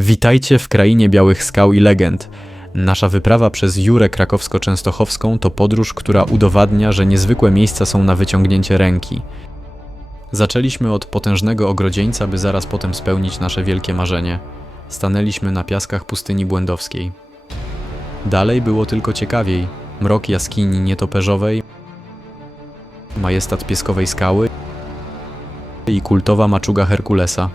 Witajcie w krainie białych skał i legend. Nasza wyprawa przez Jurę krakowsko-częstochowską to podróż, która udowadnia, że niezwykłe miejsca są na wyciągnięcie ręki. Zaczęliśmy od potężnego ogrodzieńca, by zaraz potem spełnić nasze wielkie marzenie. Stanęliśmy na piaskach pustyni błędowskiej. Dalej było tylko ciekawiej. Mrok jaskini nietoperzowej, majestat pieskowej skały i kultowa maczuga Herkulesa.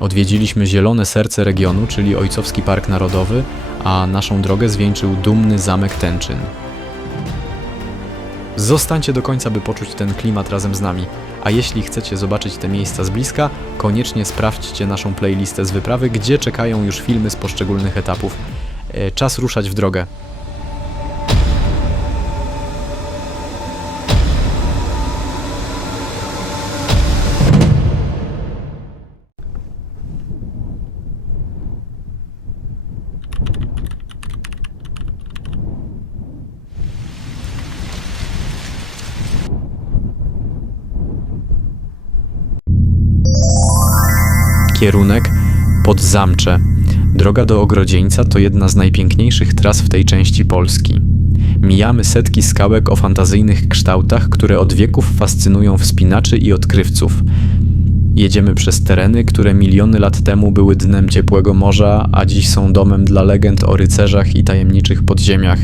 Odwiedziliśmy zielone serce regionu, czyli Ojcowski Park Narodowy, a naszą drogę zwieńczył dumny zamek Tenczyn. Zostańcie do końca, by poczuć ten klimat razem z nami, a jeśli chcecie zobaczyć te miejsca z bliska, koniecznie sprawdźcie naszą playlistę z wyprawy, gdzie czekają już filmy z poszczególnych etapów. Czas ruszać w drogę. Kierunek Podzamcze. Droga do Ogrodzieńca to jedna z najpiękniejszych tras w tej części Polski. Mijamy setki skałek o fantazyjnych kształtach, które od wieków fascynują wspinaczy i odkrywców. Jedziemy przez tereny, które miliony lat temu były dnem ciepłego morza, a dziś są domem dla legend o rycerzach i tajemniczych podziemiach.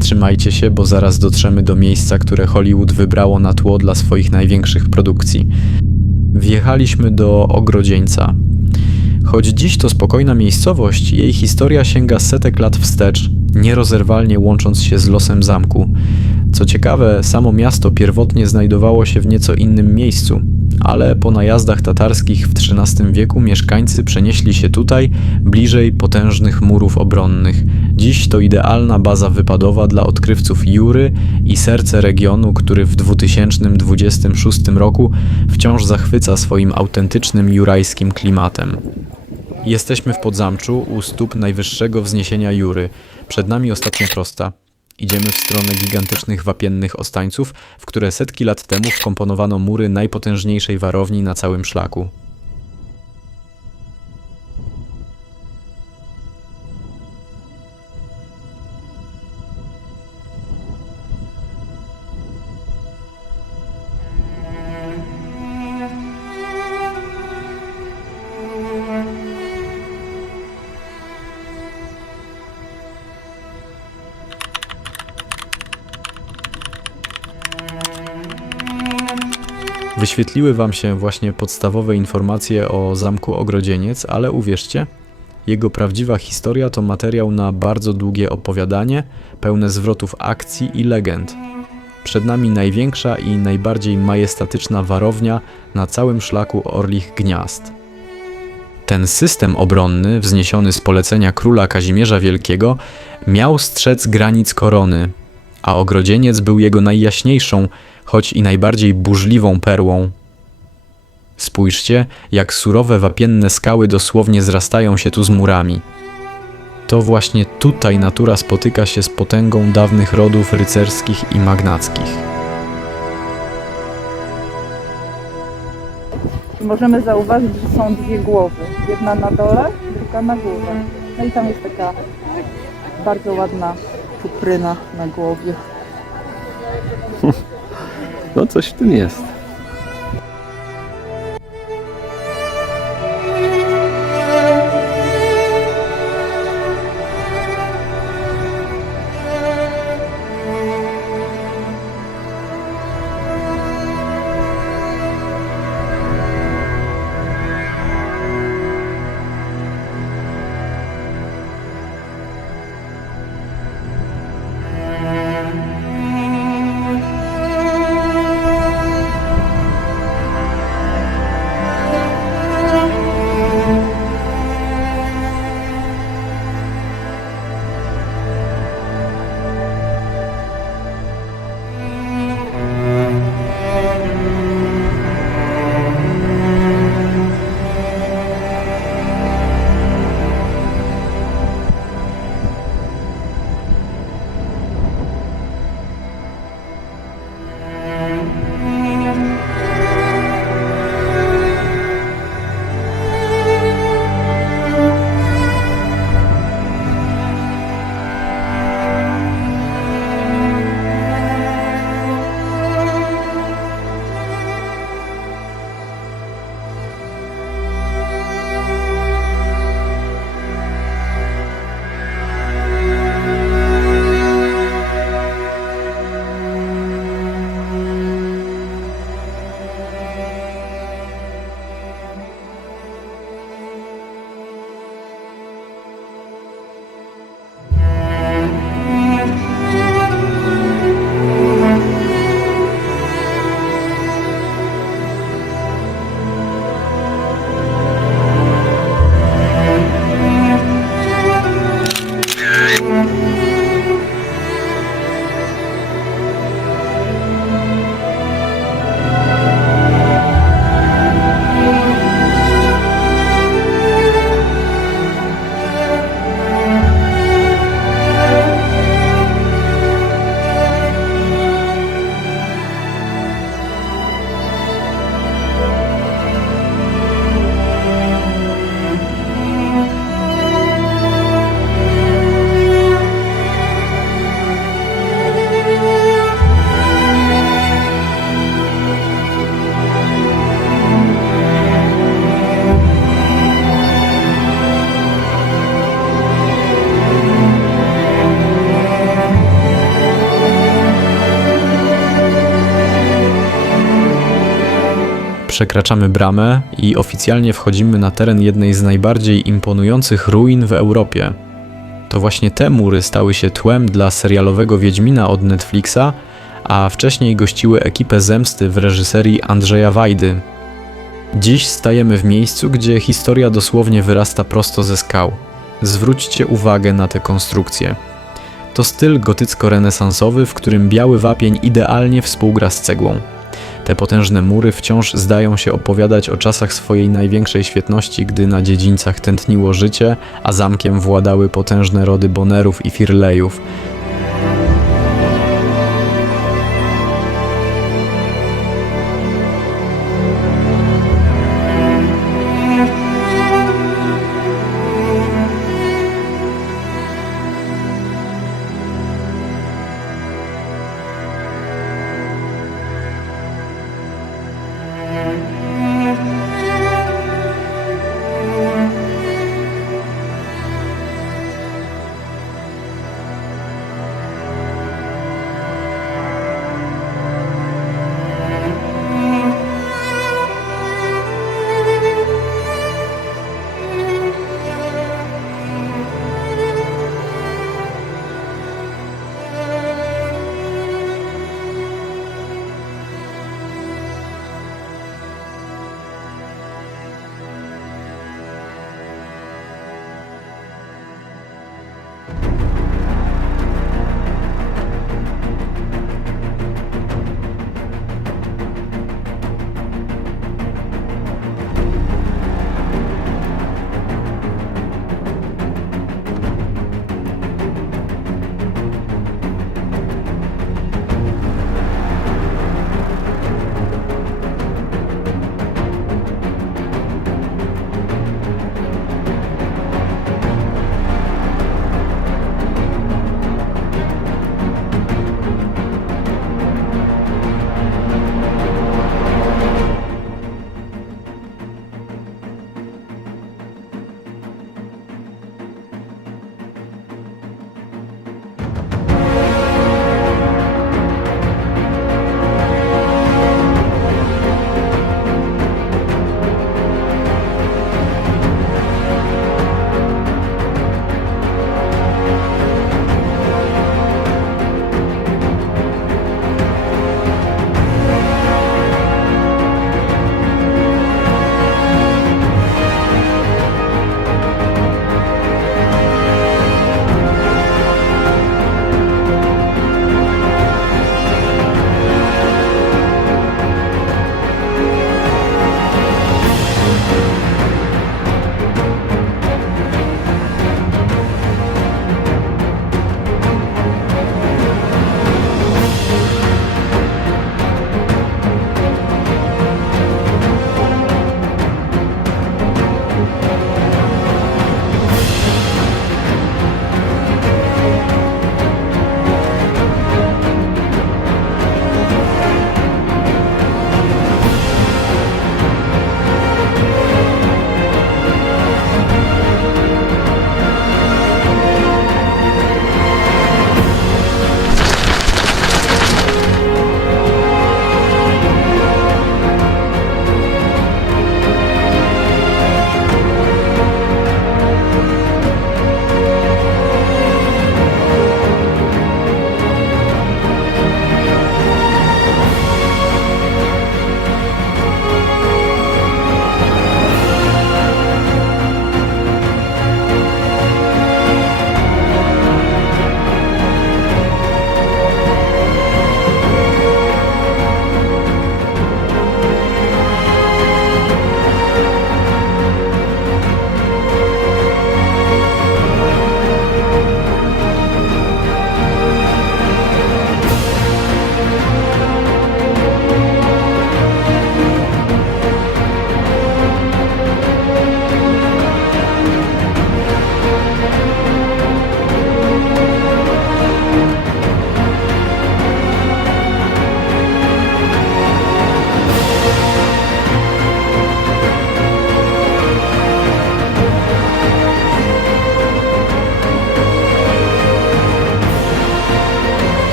Trzymajcie się, bo zaraz dotrzemy do miejsca, które Hollywood wybrało na tło dla swoich największych produkcji. Wjechaliśmy do Ogrodzieńca. Choć dziś to spokojna miejscowość, jej historia sięga setek lat wstecz, nierozerwalnie łącząc się z losem zamku. Co ciekawe, samo miasto pierwotnie znajdowało się w nieco innym miejscu, ale po najazdach tatarskich w XIII wieku mieszkańcy przenieśli się tutaj, bliżej potężnych murów obronnych. Dziś to idealna baza wypadowa dla odkrywców Jury i serce regionu, który w 2026 roku wciąż zachwyca swoim autentycznym jurajskim klimatem. Jesteśmy w Podzamczu, u stóp najwyższego wzniesienia Jury. Przed nami ostatnia prosta. Idziemy w stronę gigantycznych wapiennych ostańców, w które setki lat temu wkomponowano mury najpotężniejszej warowni na całym szlaku. Wyświetliły Wam się właśnie podstawowe informacje o zamku Ogrodzieniec, ale uwierzcie, jego prawdziwa historia to materiał na bardzo długie opowiadanie, pełne zwrotów akcji i legend. Przed nami największa i najbardziej majestatyczna warownia na całym szlaku Orlich Gniazd. Ten system obronny, wzniesiony z polecenia króla Kazimierza Wielkiego, miał strzec granic korony, a Ogrodzieniec był jego najjaśniejszą, choć i najbardziej burzliwą perłą. Spójrzcie, jak surowe wapienne skały dosłownie zrastają się tu z murami. To właśnie tutaj natura spotyka się z potęgą dawnych rodów rycerskich i magnackich. Możemy zauważyć, że są dwie głowy. Jedna na dole, druga na górze. No i tam jest taka bardzo ładna czupryna na głowie. No coś w tym jest. przekraczamy bramę i oficjalnie wchodzimy na teren jednej z najbardziej imponujących ruin w Europie. To właśnie te mury stały się tłem dla serialowego Wiedźmina od Netflixa, a wcześniej gościły ekipę Zemsty w reżyserii Andrzeja Wajdy. Dziś stajemy w miejscu, gdzie historia dosłownie wyrasta prosto ze skał. Zwróćcie uwagę na te konstrukcje. To styl gotycko-renesansowy, w którym biały wapień idealnie współgra z cegłą. Te potężne mury wciąż zdają się opowiadać o czasach swojej największej świetności, gdy na dziedzińcach tętniło życie, a zamkiem władały potężne rody Bonnerów i Firlejów.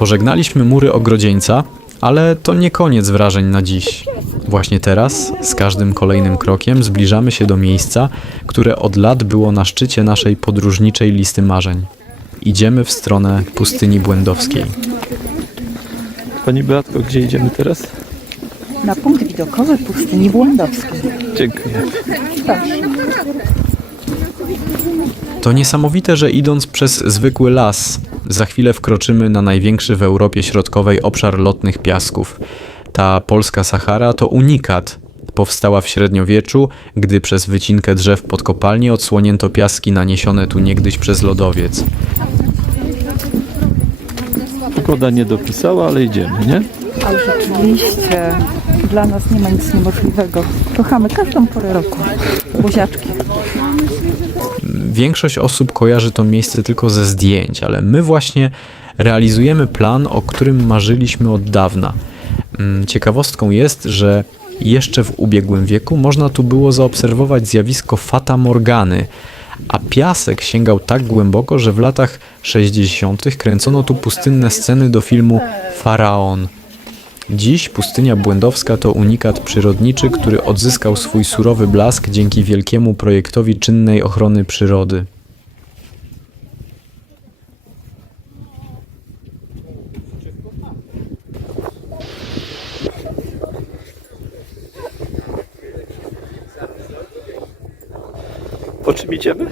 Pożegnaliśmy mury Ogrodzieńca, ale to nie koniec wrażeń na dziś. Właśnie teraz, z każdym kolejnym krokiem, zbliżamy się do miejsca, które od lat było na szczycie naszej podróżniczej listy marzeń. Idziemy w stronę pustyni błędowskiej. Pani Beatko, gdzie idziemy teraz? Na punkt widokowy pustyni błędowskiej. Dziękuję. To niesamowite, że idąc przez zwykły las, za chwilę wkroczymy na największy w Europie Środkowej obszar lotnych piasków. Ta polska Sahara to unikat. Powstała w średniowieczu, gdy przez wycinkę drzew pod kopalnię odsłonięto piaski naniesione tu niegdyś przez lodowiec. Pogoda nie dopisała, ale idziemy, nie? Ale rzeczywiście dla nas nie ma nic niemożliwego. Kochamy każdą porę roku. Buziaczki. Większość osób kojarzy to miejsce tylko ze zdjęć, ale my właśnie realizujemy plan, o którym marzyliśmy od dawna. Ciekawostką jest, że jeszcze w ubiegłym wieku można tu było zaobserwować zjawisko Fata Morgany, a piasek sięgał tak głęboko, że w latach 60. kręcono tu pustynne sceny do filmu Faraon. Dziś pustynia błędowska to unikat przyrodniczy, który odzyskał swój surowy blask dzięki wielkiemu projektowi czynnej ochrony przyrody. Po czym idziemy?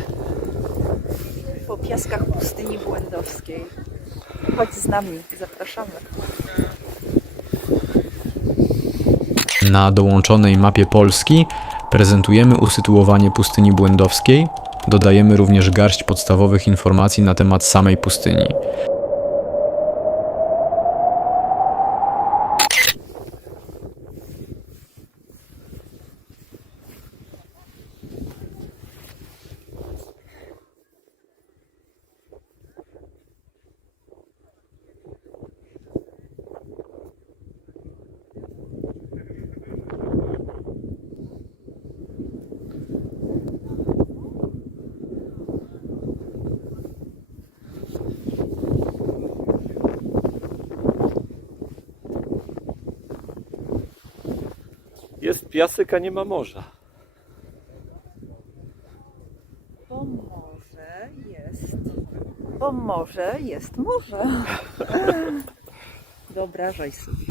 Po piaskach pustyni błędowskiej. Chodź z nami, zapraszamy. Na dołączonej mapie Polski prezentujemy usytuowanie pustyni błędowskiej, dodajemy również garść podstawowych informacji na temat samej pustyni. Jest piasek, a nie ma morza. Bo może jest morze. Wyobrażaj sobie.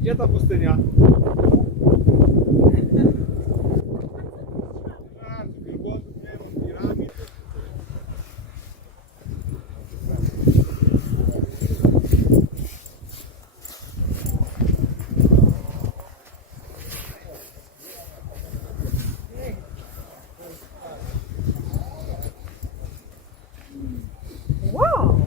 Gdzie ta pustynia? Wow!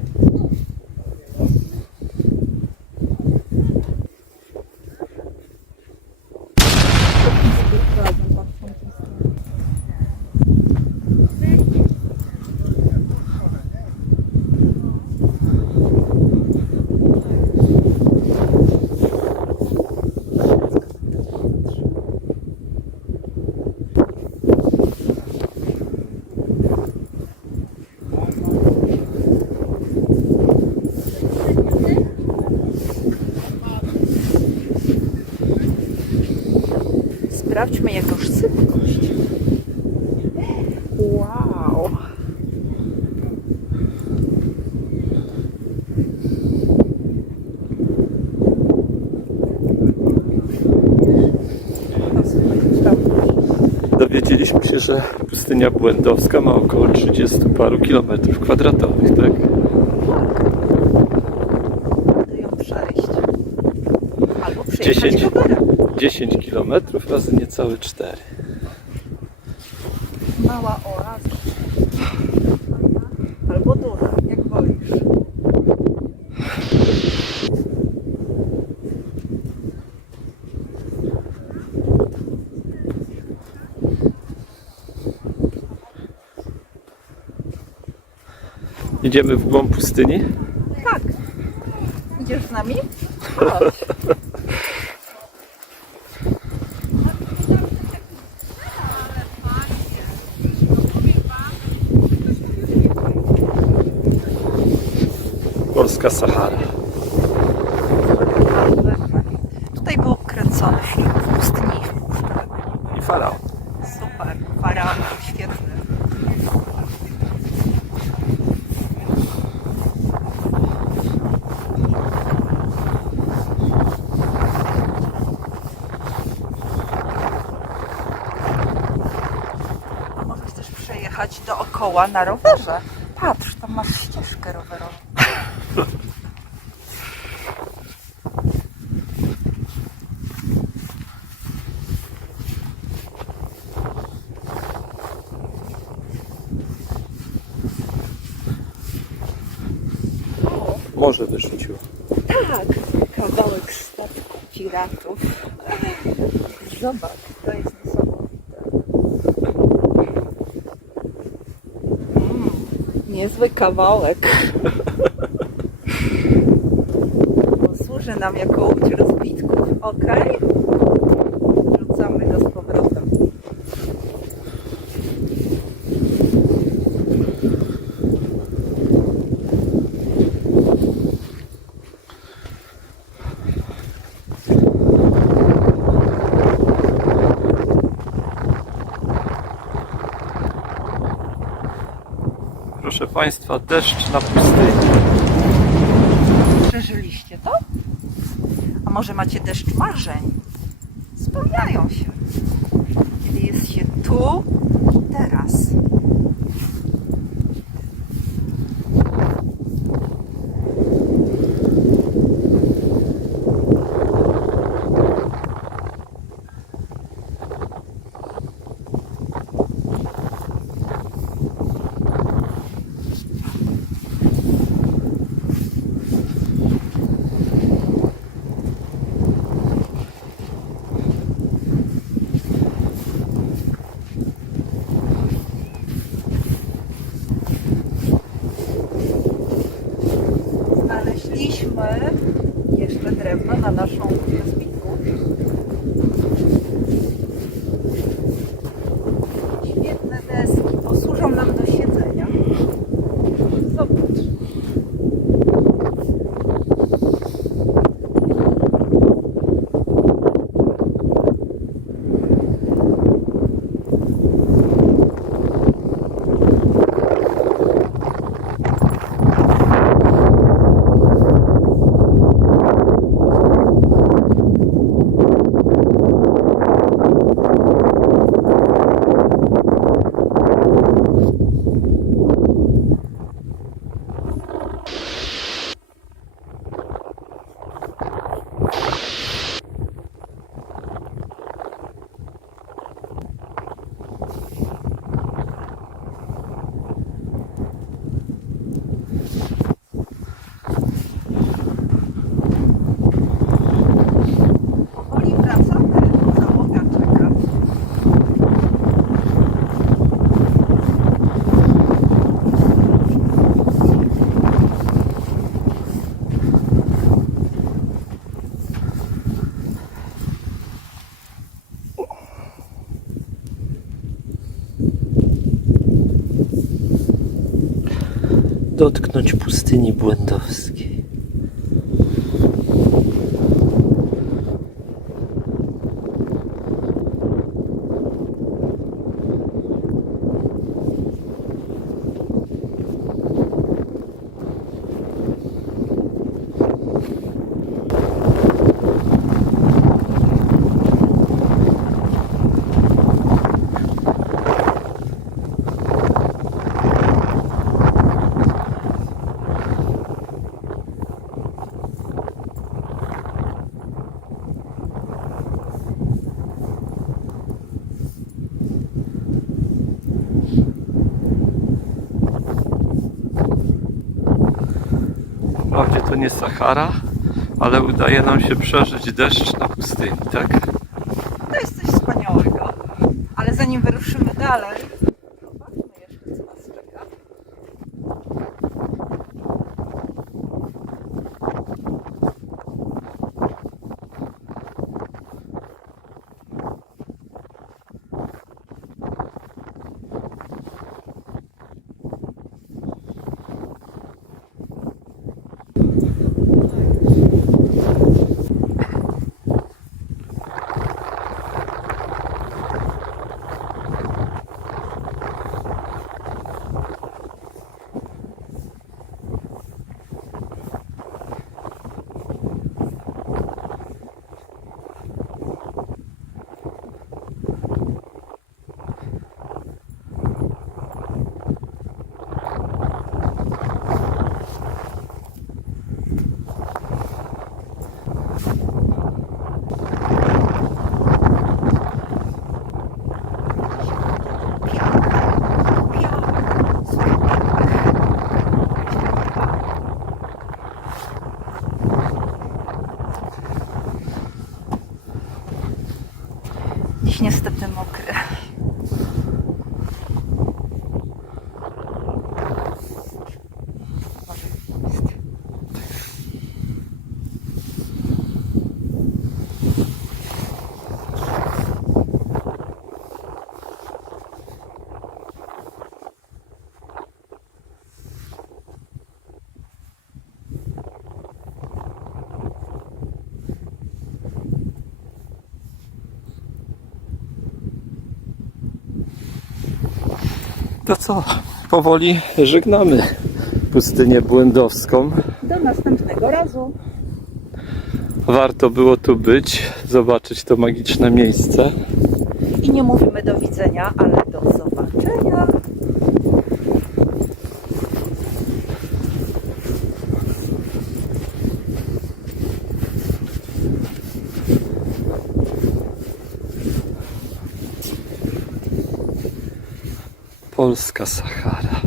Sprawdźmy jakąś sypkość. Wow! Dowiedzieliśmy się, że pustynia błędowska ma około 30 paru kilometrów kwadratowych, tak? Warto ją przejść. Albo przyjechać 10. rowerem. 10 kilometrów razy niecałe 4. Mała oaza. Albo duża, jak wolisz. Idziemy w głąb pustyni? Tak. Idziesz Chodź. Polska Sahara. Tutaj był kręcony film w pustyni i w puszczach. I faraon. Super, faraon był świetny. A możesz też przejechać dookoła na rowerze. Patrz, tam masz ścieżkę rowerową. Morze wyrzuciło. Tak, kawałek statku piratów. Zobacz, to jest niesamowite. Niezły kawałek. Posłuży nam jako łódź rozbitków, ok? Wrzucamy go z powrotem. Proszę Państwa, deszcz na pustyni. Przeżyliście to? A może macie deszcz marzeń? Spełniają się. Kiedy jest się tu i teraz. Znaleźliśmy jeszcze drewno na naszą łódź rozbitków. Świetne deski, posłużą nam do siedzenia. Zobacz. Powoli wracamy, załoga czeka. Dotknąć pustyni błędowskiej. Wprawdzie to nie Sahara, ale udaje nam się przeżyć deszcz na pustyni, tak? To jest coś wspaniałego. Ale zanim wyruszymy dalej, zobaczmy jeszcze, co nas czeka. To co? Powoli żegnamy pustynię błędowską. Do następnego razu. Warto było tu być, zobaczyć to magiczne miejsce. I nie mówimy do widzenia, ale do zobaczenia. Polska Sahara.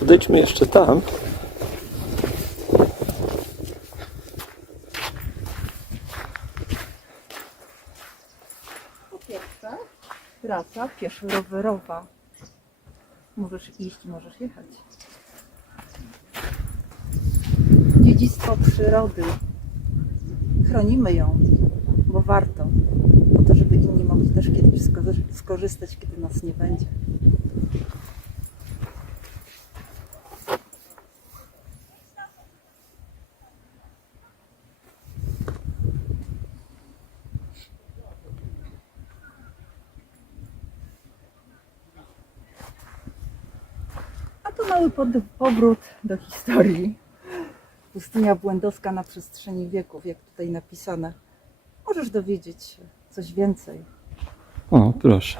Podejdźmy jeszcze tam. Po pierwsze, trasa pieszo-rowerowa. Możesz iść, możesz jechać. Dziedzictwo przyrody. Chronimy ją, bo warto. Po to, żeby inni mogli też kiedyś skorzystać, kiedy nas nie będzie. A to mały powrót do historii. Pustynia błędowska na przestrzeni wieków, jak tutaj napisane. Możesz dowiedzieć się coś więcej. O, proszę.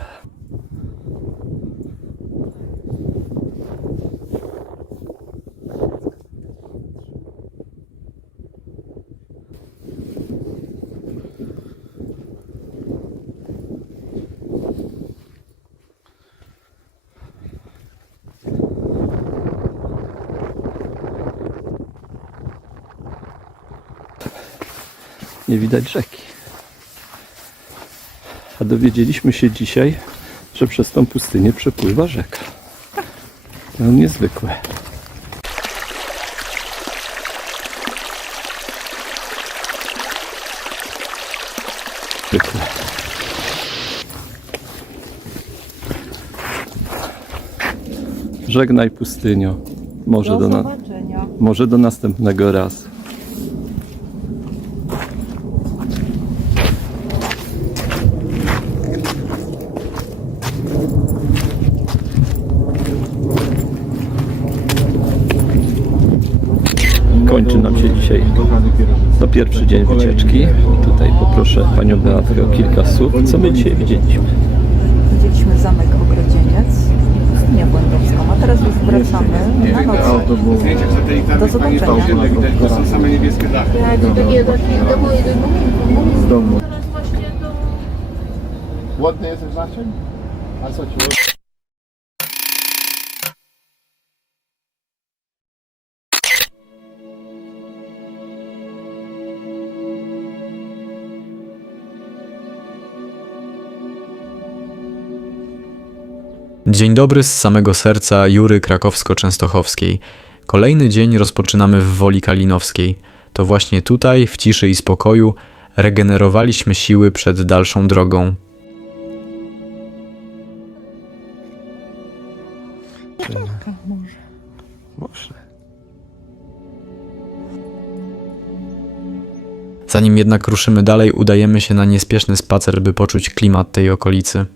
Nie widać rzeki. A dowiedzieliśmy się dzisiaj, że przez tą pustynię przepływa rzeka. No niezwykłe. Zwykłe. Żegnaj pustynio. Do zobaczenia. Może do następnego razu. Kończy nam się dzisiaj to pierwszy dzień wycieczki. Tutaj poproszę Panią Beatkę o kilka słów. Co my dzisiaj widzieliśmy? Widzieliśmy zamek Ogrodzieniec i pustynię błędowską, a teraz już wracamy na noc. Do zobaczenia. Widać, to są same niebieskie dachy. Z domu. Teraz właśnie do... What day is it last time? I thought you were. Dzień dobry z samego serca Jury Krakowsko-Częstochowskiej. Kolejny dzień rozpoczynamy w Woli Kalinowskiej. To właśnie tutaj, w ciszy i spokoju, regenerowaliśmy siły przed dalszą drogą. Może. Zanim jednak ruszymy dalej, udajemy się na niespieszny spacer, by poczuć klimat tej okolicy.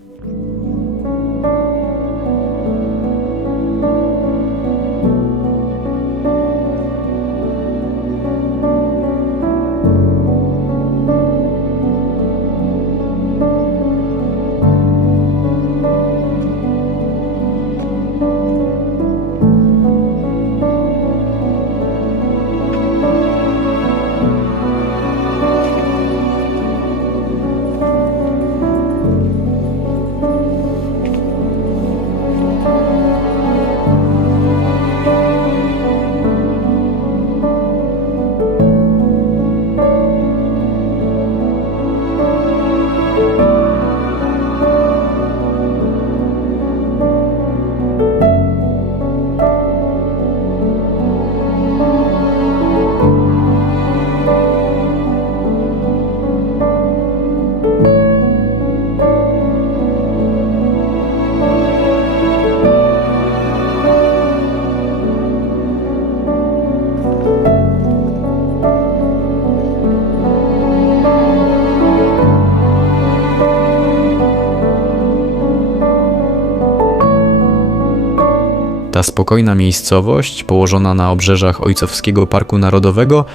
Ta spokojna miejscowość, położona na obrzeżach Ojcowskiego Parku Narodowego,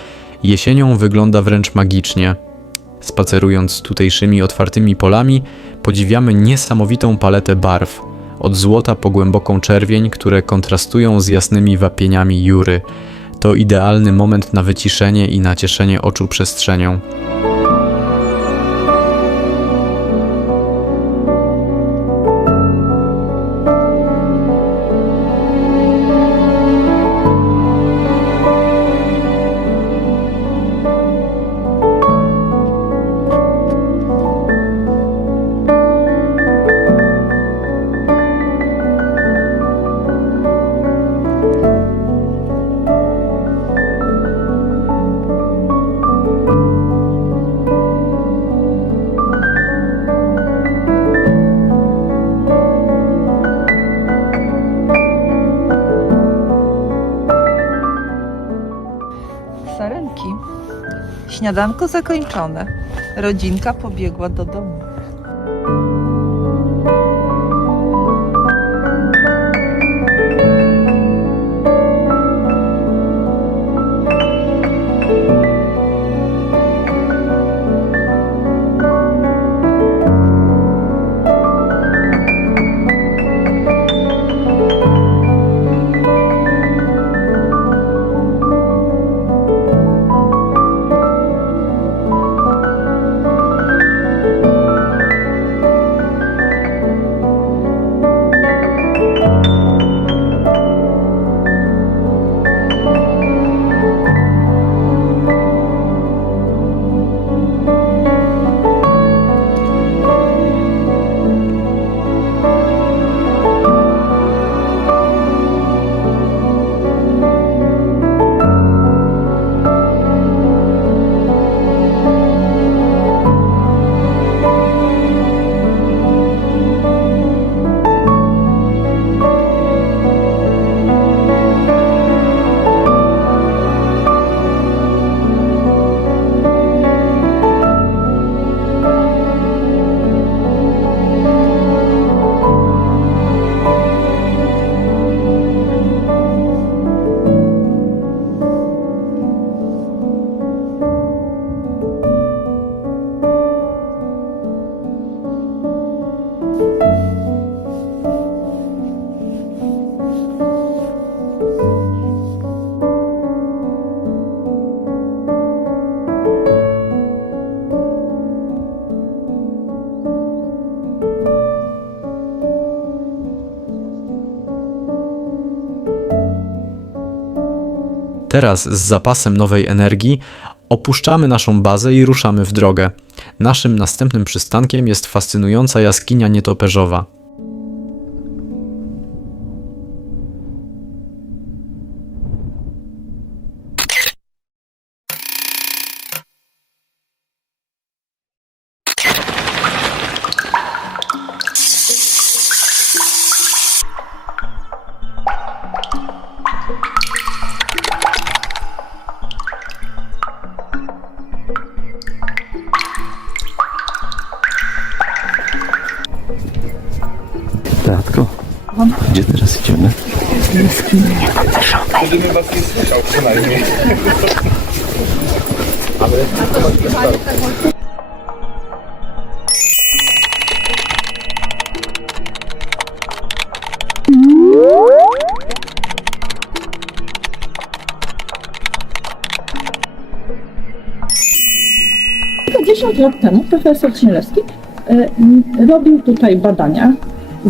jesienią wygląda wręcz magicznie. Spacerując tutejszymi otwartymi polami, podziwiamy niesamowitą paletę barw, od złota po głęboką czerwień, które kontrastują z jasnymi wapieniami Jury. To idealny moment na wyciszenie i nacieszenie oczu przestrzenią. Sarenki. Śniadanko zakończone. Rodzinka pobiegła do domu. Teraz z zapasem nowej energii opuszczamy naszą bazę i ruszamy w drogę. Naszym następnym przystankiem jest fascynująca jaskinia nietoperzowa. Beatko, gdzie teraz idziemy? Gdybym was nie słyszał przynajmniej. Tylko 10 lat temu profesor Chmielewski robił tutaj badania.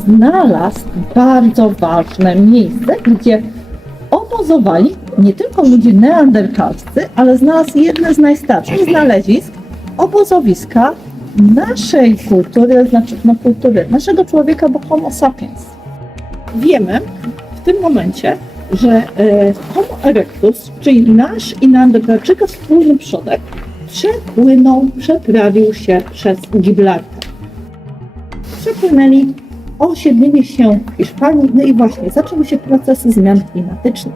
Znalazł bardzo ważne miejsce, gdzie obozowali nie tylko ludzie neandertalscy, ale znalazł jedne z najstarszych znalezisk obozowiska naszej kultury, znaczy kultury naszego człowieka, bo Homo sapiens. Wiemy w tym momencie, że Homo erectus, czyli nasz i neandertalczyka wspólny przodek, przeprawił się przez Gibraltar. Przepłynęli, osiedlili się w Hiszpanii, no i właśnie zaczęły się procesy zmian klimatycznych.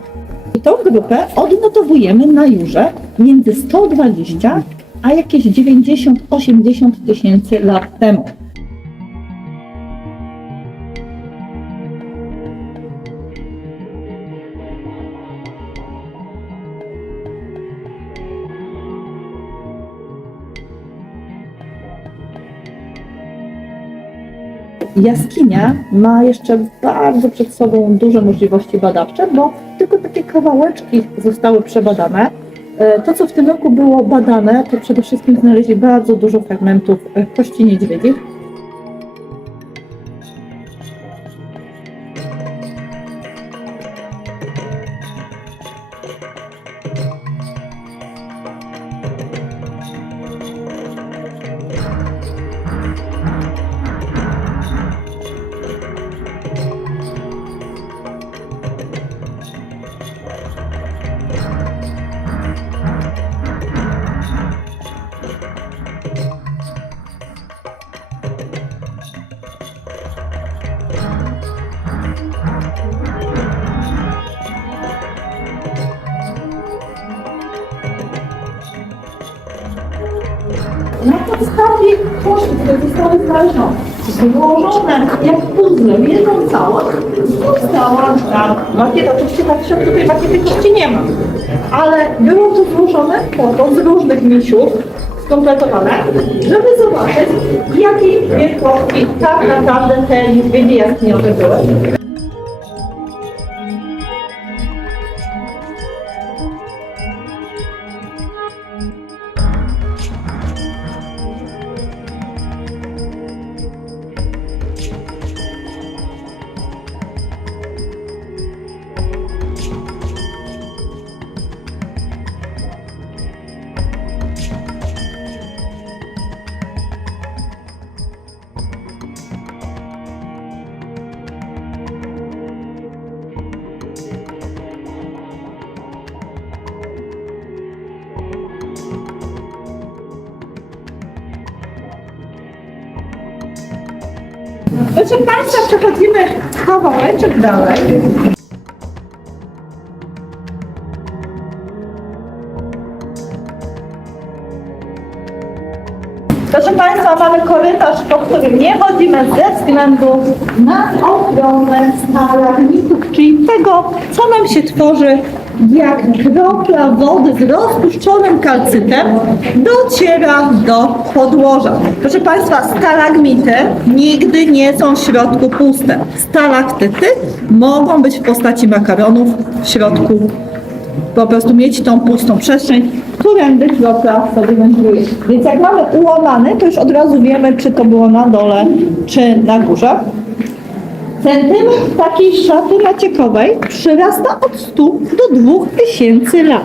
I tą grupę odnotowujemy na Jurze między 120 a jakieś 90-80 tysięcy lat temu. jaskinia ma jeszcze bardzo przed sobą duże możliwości badawcze, bo tylko takie kawałeczki zostały przebadane. To, co w tym roku było badane, to przede wszystkim znaleźli bardzo dużo fragmentów kości niedźwiedzich. Na podstawie kości, które zostały znalezione, złożone jak puzzle w jedną całość, powstała ta makieta. Oczywiście tak w środku tej makiety kości nie ma, ale było to złożone z różnych misiów, skompletowane, żeby zobaczyć, jakiej wielkości tak naprawdę te niedźwiedzie jaskiniowe były. Proszę Państwa, przechodzimy kawałeczek dalej. Proszę Państwa, mamy korytarz, po którym nie chodzimy ze względu na ochronę stalagmitów, czyli tego, co nam się tworzy, jak kropla wody z rozpuszczonym kalcytem dociera do podłoża. Proszę Państwa, stalagmity nigdy nie są w środku puste. Stalaktyty mogą być w postaci makaronów w środku, po prostu mieć tą pustą przestrzeń, którędy kropla sobie wędruje. Więc jak mamy ułamany, to już od razu wiemy, czy to było na dole, czy na górze. Centymetr takiej szaty naciekowej przyrasta od 100 do 2000 lat.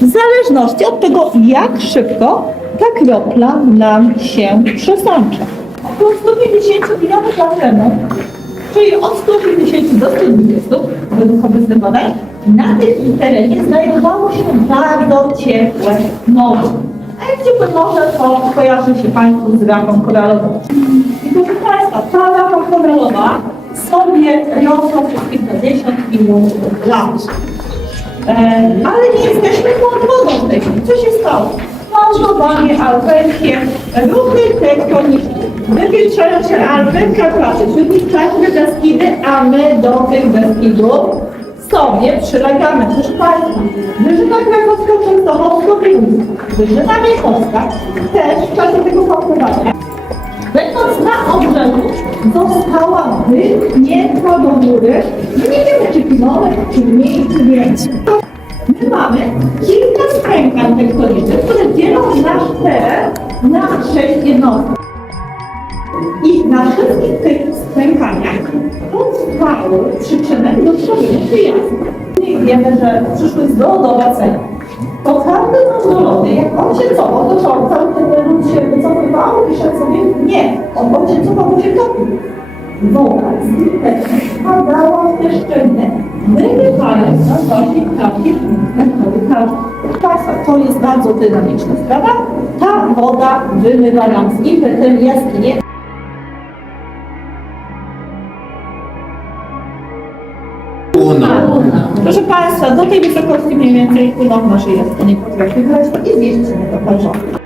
W zależności od tego, jak szybko ta kropla nam się przesącza. Około 150 milionów lat temu, czyli od 150 do 120, według obecnych badań, na tym terenie znajdowało się bardzo ciepłe morze. A jak ciepłe morze, to kojarzy się Państwu z rafą koralową. I proszę Państwa, ta rafa koralowa sobie rosną przez kilkadziesiąt milionów lat. Ale nie jesteśmy pod wodą w tej chwili. Co się stało? Fałszowanie, alpejskie, ruchy tektoniczne. Wypiętrzają się Alpy, Karpaty, wypiętrzają Beskidy, a my do tych Beskidów sobie przylegamy. Proszę Państwa, Wyżyna Krakowska, Częstochowsko-Wieliczka, Wyżyna Wielkowska też w czasie tego fałszowania, będąc na obrzeżu, została wypchnięta do góry. My nie wiemy, czy kilometr, czy mniej, czy więcej. My mamy kilka sprękań tektonicznych, które dzielą nasz teren na 6 jednostek. I na wszystkich tych sprękaniach powstały przyczyny do tworzenia wyjazdu. Wiemy, że przyszłość zlodowa cena. To każdy zlody, jak on się cofał, to co, cały ten lód się wycofywał i szedł sobie? Nie, on się cofał, bo się topił. Woda z nim spadała w te szczeliny, wymywając na właśnie kawki korytarza. Proszę Państwa, to jest bardzo dynamiczna sprawa. Ta woda wymywa nam z impetem jaskinie. Proszę Państwa, do tej wysokości mniej więcej płyną w naszej jaskini potrafi wejść i zjeść się na to parzone.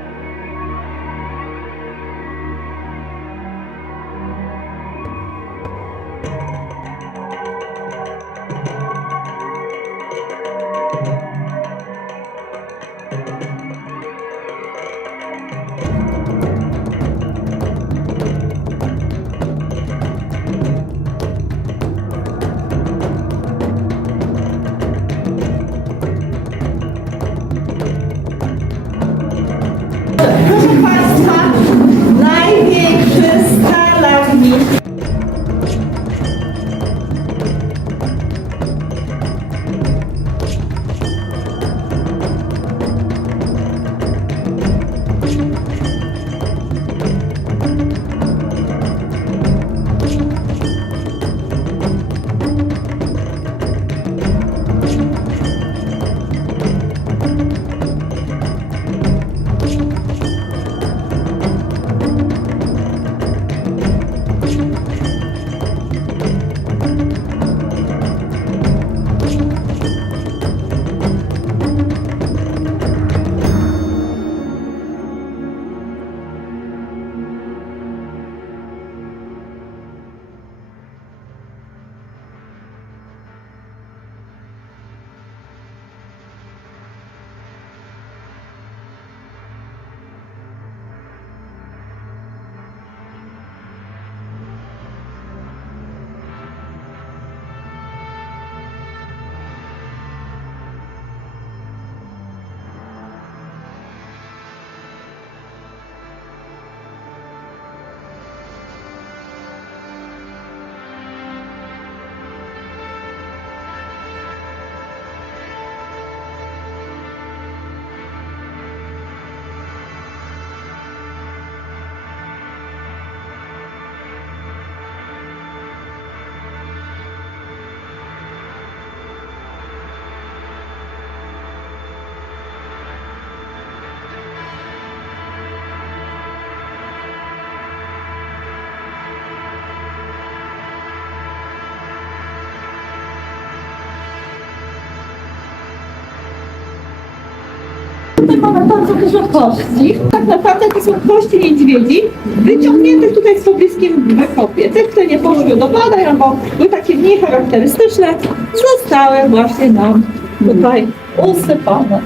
Tutaj mamy bardzo dużo kości. Tak naprawdę to są kości niedźwiedzi, wyciągnięte tutaj w pobliskim wykopie. Te, które nie poszły do badań, albo były takie mniej charakterystyczne, zostały właśnie nam tutaj usypane.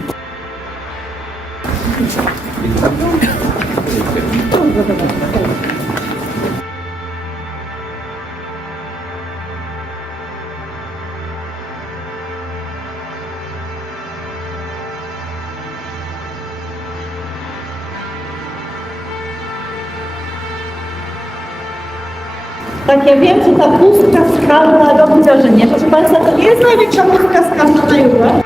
Tak, ja wiem, że ta pustka skalna robi wrażenie. Proszę Państwa, to nie jest największa pustka skalna na Jurze.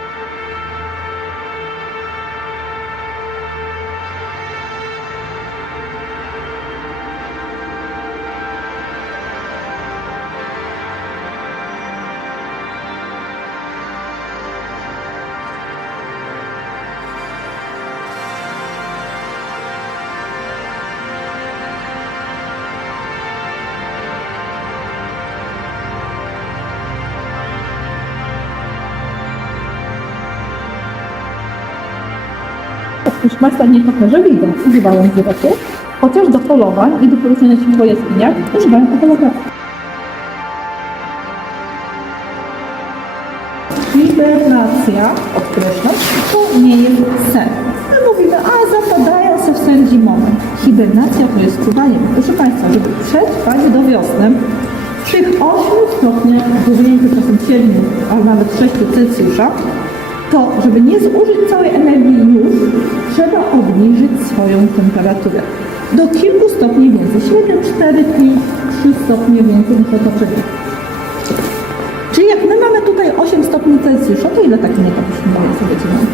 Proszę Państwa, nie pokażę widzę. Używają wzroku, chociaż do polowań i do poruszania się po jaskiniach używają ekologii. Hibernacja, podkreślam, to nie jest sen. My mówimy, a zapadają się w sen zimowy. Hibernacja to jest czuwanie. Proszę Państwa, żeby przetrwać do wiosny, w tych 8 stopniach, dłużej czasem 7, a nawet 6 Celsjusza, to żeby nie zużyć całej energii już, trzeba obniżyć swoją temperaturę do kilku stopni więcej. 7, 4, 5, 3 stopnie więcej niż otoczenie. Czyli jak my mamy tutaj 8 stopni Celsjusza, to ile takim etapem sobie dzielimy?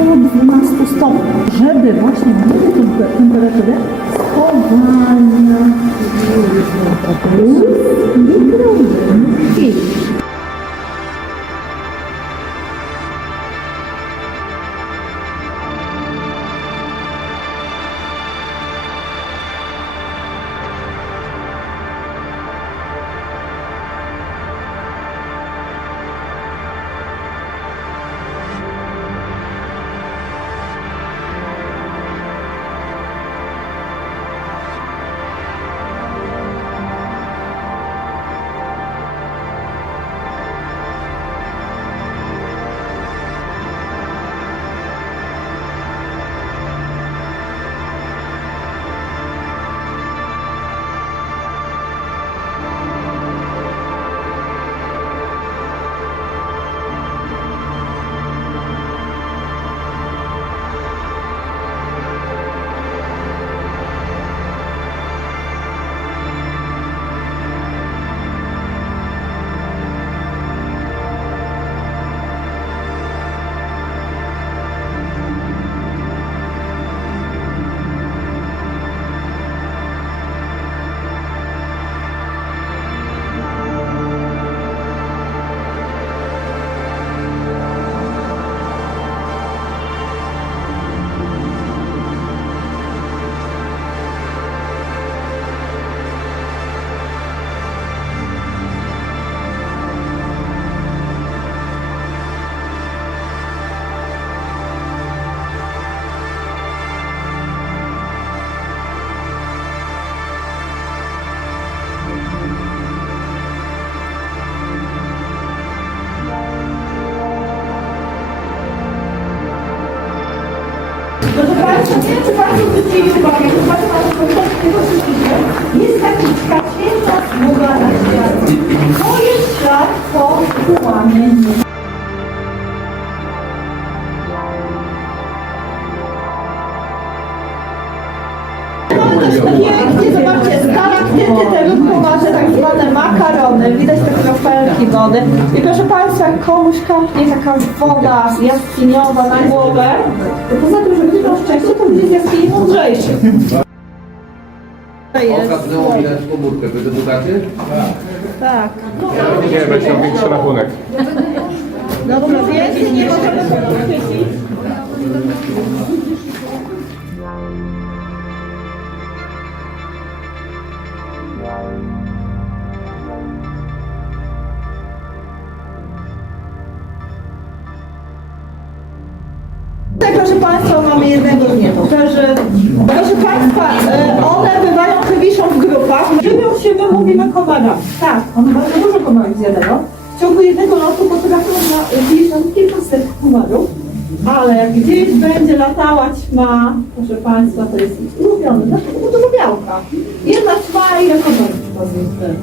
Około 12 stopni, żeby właśnie mieć tę temperaturę spowalnia i proszę Państwa, nie wiem, czy Państwo zwrócili uwagę, że jest taka święta smuga na świecie. To jest ślad po połamieniu. Pięknie, zobaczcie, stalaktyty te lubkowacze, tak zwane makarony, widać te kropelki wody. I proszę Państwa, jak komuś kapnie taka woda jaskiniowa na głowę, to poza tym, że będzie miał szczęście, to będzie z jaskini mądrzejszy. Okazbyło widać komórkę, wy dedykacie? Tak. Nie, będzie miał większy rachunek. No to więcej niż Tutaj, proszę Państwa, mamy jednego z nietoperzy. Proszę Państwa, one bywają, chybiszą w grupach. Żywią się, my mówimy, komarami. Tak, one bardzo dużo komarów zjadają. W ciągu jednego lotu potrafią zjeść kilkaset komarów. Ale jak gdzieś będzie latała ćma, proszę Państwa, to jest ich ulubiony, znaczy dużo białka. Jedna ćma i ile komarów trzeba zjeść.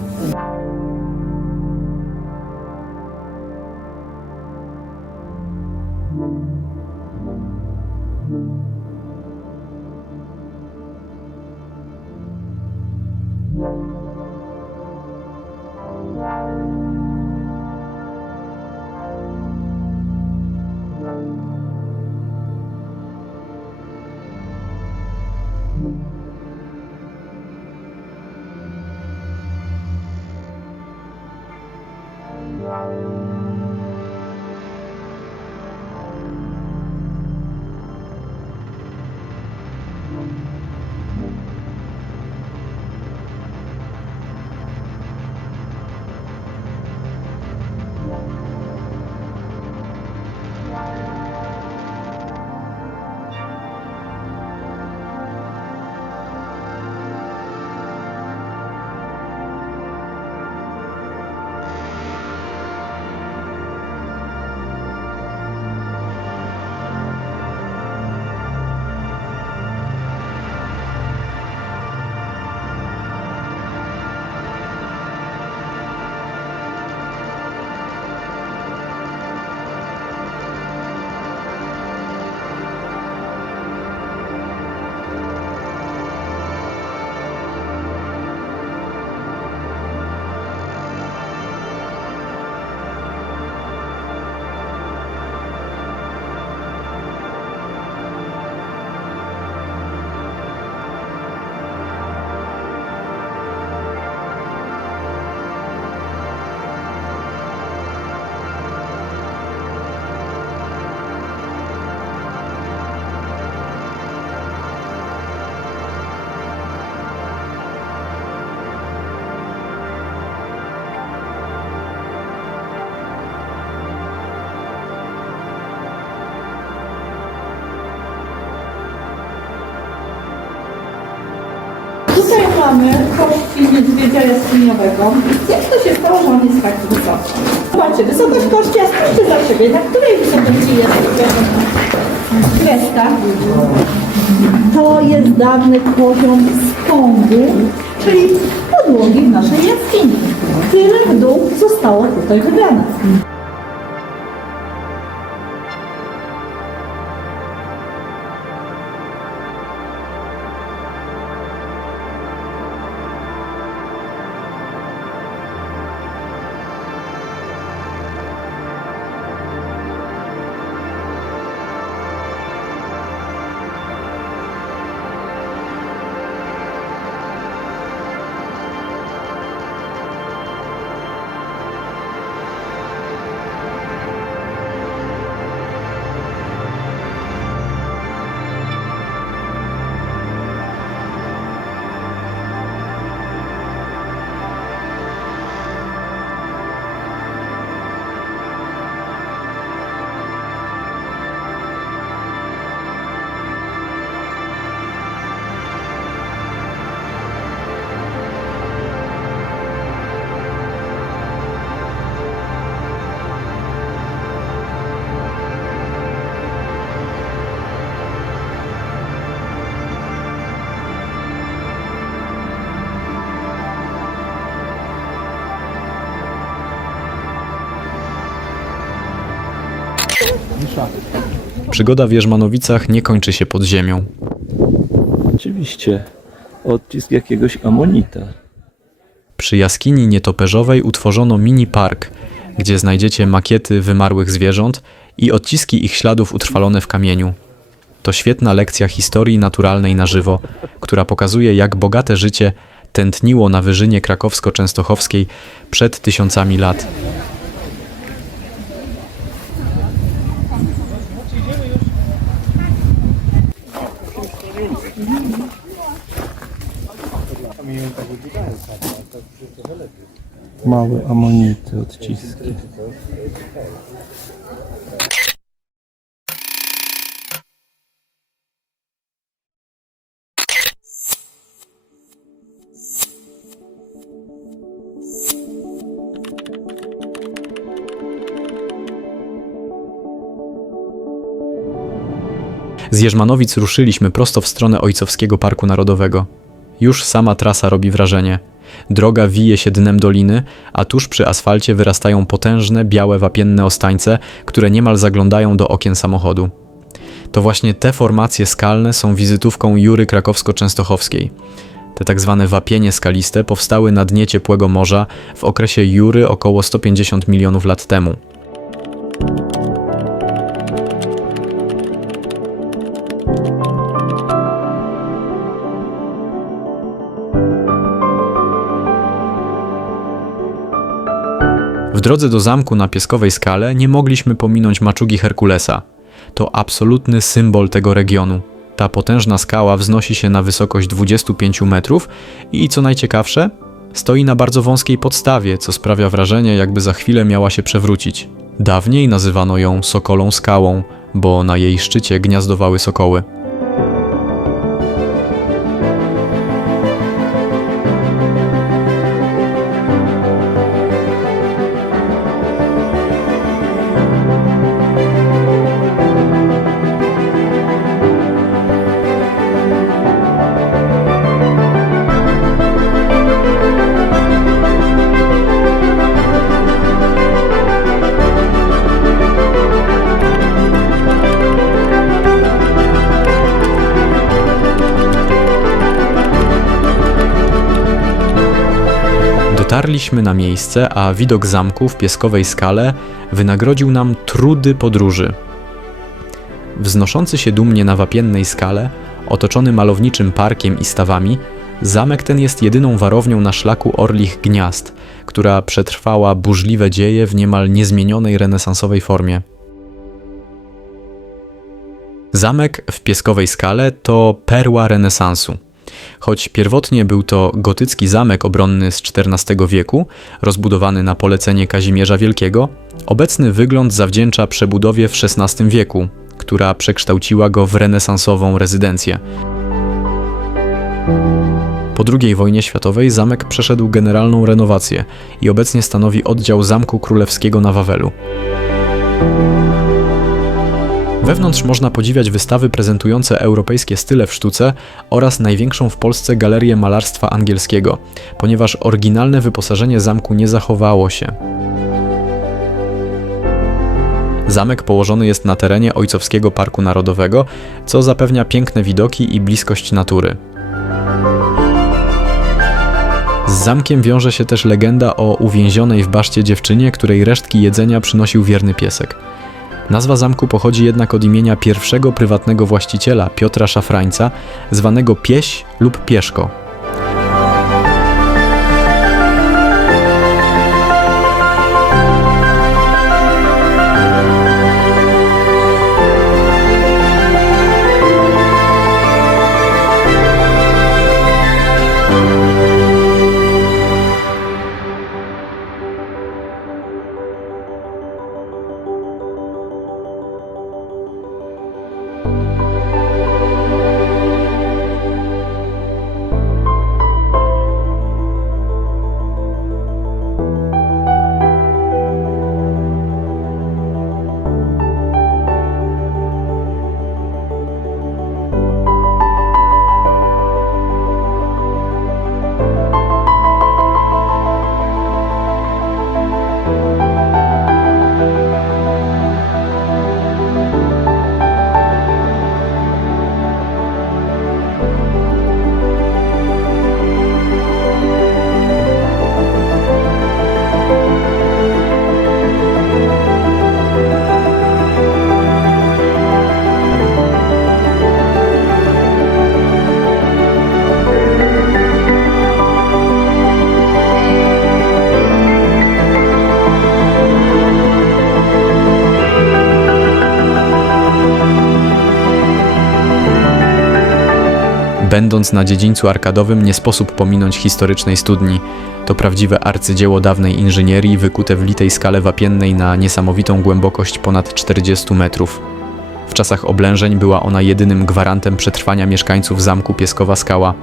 Tutaj mamy kości niedźwiedzia jaskiniowego. Jak to się stało, że on jest tak wysoko? Zobaczcie, wysokość kości, a spójrzcie za siebie. Na której wysokości jest kreska? To jest dawny poziom spądu, czyli podłogi w naszej jaskini. Tyle w dół zostało tutaj wybrane. Przygoda w Jerzmanowicach nie kończy się pod ziemią. Oczywiście odcisk jakiegoś amonita. Przy jaskini nietoperzowej utworzono mini park, gdzie znajdziecie makiety wymarłych zwierząt i odciski ich śladów utrwalone w kamieniu. To świetna lekcja historii naturalnej na żywo, która pokazuje, jak bogate życie tętniło na wyżynie krakowsko-częstochowskiej przed tysiącami lat. Małe amonity, odciski. Z Jerzmanowic ruszyliśmy prosto w stronę Ojcowskiego Parku Narodowego. Już sama trasa robi wrażenie. Droga wije się dnem doliny, a tuż przy asfalcie wyrastają potężne, białe, wapienne ostańce, które niemal zaglądają do okien samochodu. To właśnie te formacje skalne są wizytówką Jury Krakowsko-Częstochowskiej. Te tak zwane wapienie skaliste powstały na dnie ciepłego morza w okresie Jury około 150 milionów lat temu. W drodze do zamku na Pieskowej Skale nie mogliśmy pominąć maczugi Herkulesa. To absolutny symbol tego regionu. Ta potężna skała wznosi się na wysokość 25 metrów i, co najciekawsze, stoi na bardzo wąskiej podstawie, co sprawia wrażenie, jakby za chwilę miała się przewrócić. Dawniej nazywano ją Sokolą Skałą, bo na jej szczycie gniazdowały sokoły. Dotarliśmy na miejsce, a widok zamku w Pieskowej Skale wynagrodził nam trudy podróży. Wznoszący się dumnie na wapiennej skale, otoczony malowniczym parkiem i stawami, zamek ten jest jedyną warownią na szlaku Orlich Gniazd, która przetrwała burzliwe dzieje w niemal niezmienionej renesansowej formie. Zamek w Pieskowej Skale to perła renesansu. Choć pierwotnie był to gotycki zamek obronny z XIV wieku, rozbudowany na polecenie Kazimierza Wielkiego, obecny wygląd zawdzięcza przebudowie w XVI wieku, która przekształciła go w renesansową rezydencję. Po II wojnie światowej zamek przeszedł generalną renowację i obecnie stanowi oddział Zamku Królewskiego na Wawelu. Wewnątrz można podziwiać wystawy prezentujące europejskie style w sztuce oraz największą w Polsce galerię malarstwa angielskiego, ponieważ oryginalne wyposażenie zamku nie zachowało się. Zamek położony jest na terenie Ojcowskiego Parku Narodowego, co zapewnia piękne widoki i bliskość natury. Z zamkiem wiąże się też legenda o uwięzionej w baszcie dziewczynie, której resztki jedzenia przynosił wierny piesek. Nazwa zamku pochodzi jednak od imienia pierwszego prywatnego właściciela, Piotra Szafrańca, zwanego Pieś lub Pieszko. Będąc na dziedzińcu arkadowym, nie sposób pominąć historycznej studni. To prawdziwe arcydzieło dawnej inżynierii, wykute w litej skale wapiennej na niesamowitą głębokość ponad 40 metrów. W czasach oblężeń była ona jedynym gwarantem przetrwania mieszkańców zamku Pieskowa Skała.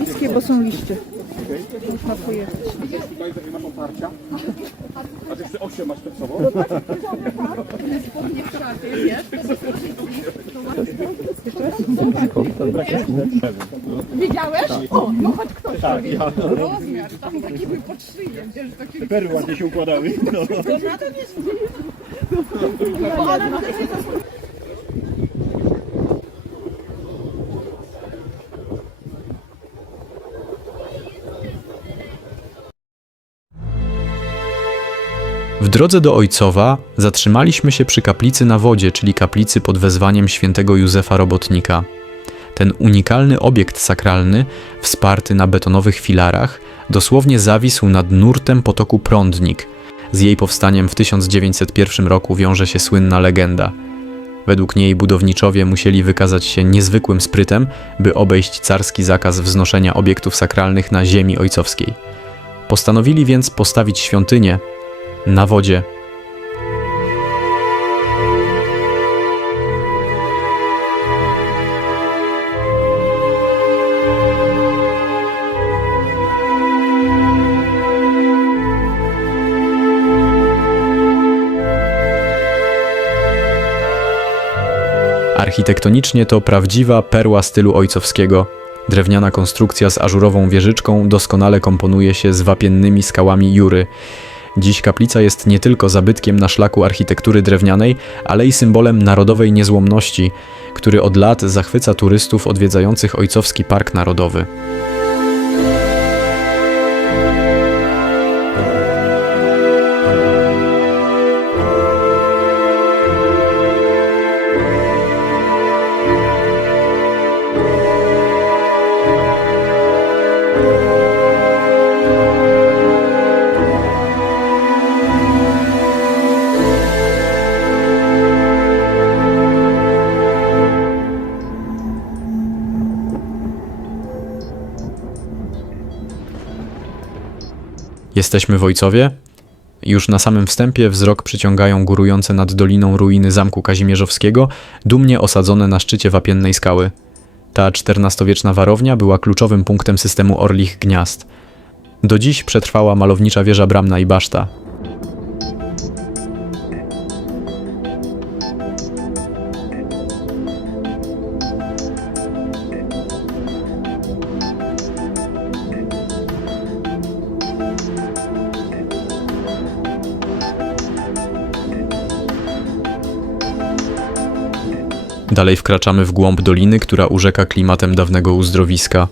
Niskie, bo są liście. Można pojechać. A ty 8 masz przed sobą? Te perły ładnie się układały. W drodze do Ojcowa zatrzymaliśmy się przy kaplicy na wodzie, czyli kaplicy pod wezwaniem świętego Józefa Robotnika. Ten unikalny obiekt sakralny, wsparty na betonowych filarach, dosłownie zawisł nad nurtem potoku Prądnik. Z jej powstaniem w 1901 roku wiąże się słynna legenda. Według niej budowniczowie musieli wykazać się niezwykłym sprytem, by obejść carski zakaz wznoszenia obiektów sakralnych na ziemi ojcowskiej. Postanowili więc postawić świątynię na wodzie. Architektonicznie to prawdziwa perła stylu ojcowskiego. Drewniana konstrukcja z ażurową wieżyczką doskonale komponuje się z wapiennymi skałami Jury. Dziś kaplica jest nie tylko zabytkiem na szlaku architektury drewnianej, ale i symbolem narodowej niezłomności, który od lat zachwyca turystów odwiedzających Ojcowski Park Narodowy. Jesteśmy w Ojcowie? Już na samym wstępie wzrok przyciągają górujące nad doliną ruiny Zamku Kazimierzowskiego, dumnie osadzone na szczycie wapiennej skały. Ta XIV-wieczna warownia była kluczowym punktem systemu Orlich Gniazd. Do dziś przetrwała malownicza wieża bramna i baszta. Dalej wkraczamy w głąb doliny, która urzeka klimatem dawnego uzdrowiska.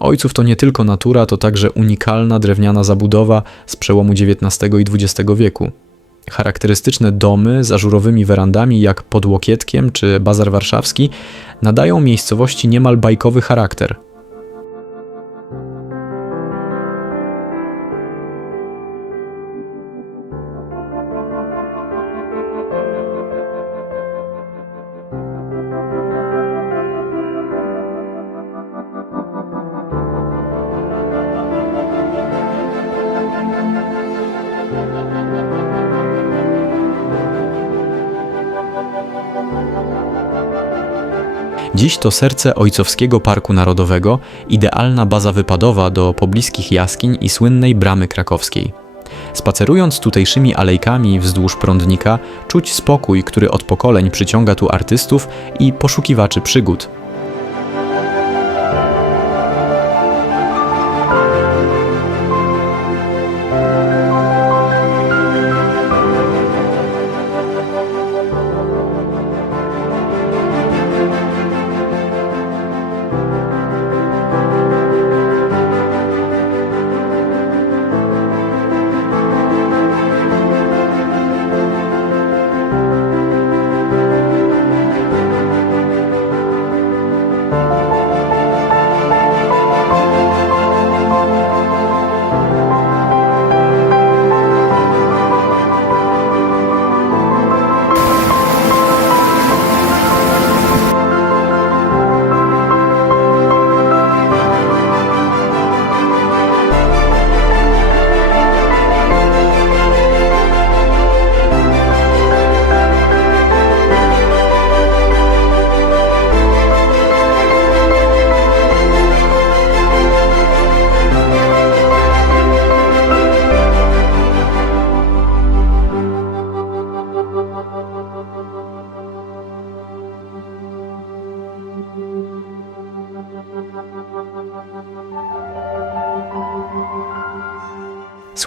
Ojców to nie tylko natura, to także unikalna drewniana zabudowa z przełomu XIX i XX wieku. Charakterystyczne domy z ażurowymi werandami jak Pod Łokietkiem czy Bazar Warszawski nadają miejscowości niemal bajkowy charakter. Dziś to serce Ojcowskiego Parku Narodowego, idealna baza wypadowa do pobliskich jaskiń i słynnej Bramy Krakowskiej. Spacerując tutejszymi alejkami wzdłuż Prądnika, czuć spokój, który od pokoleń przyciąga tu artystów i poszukiwaczy przygód.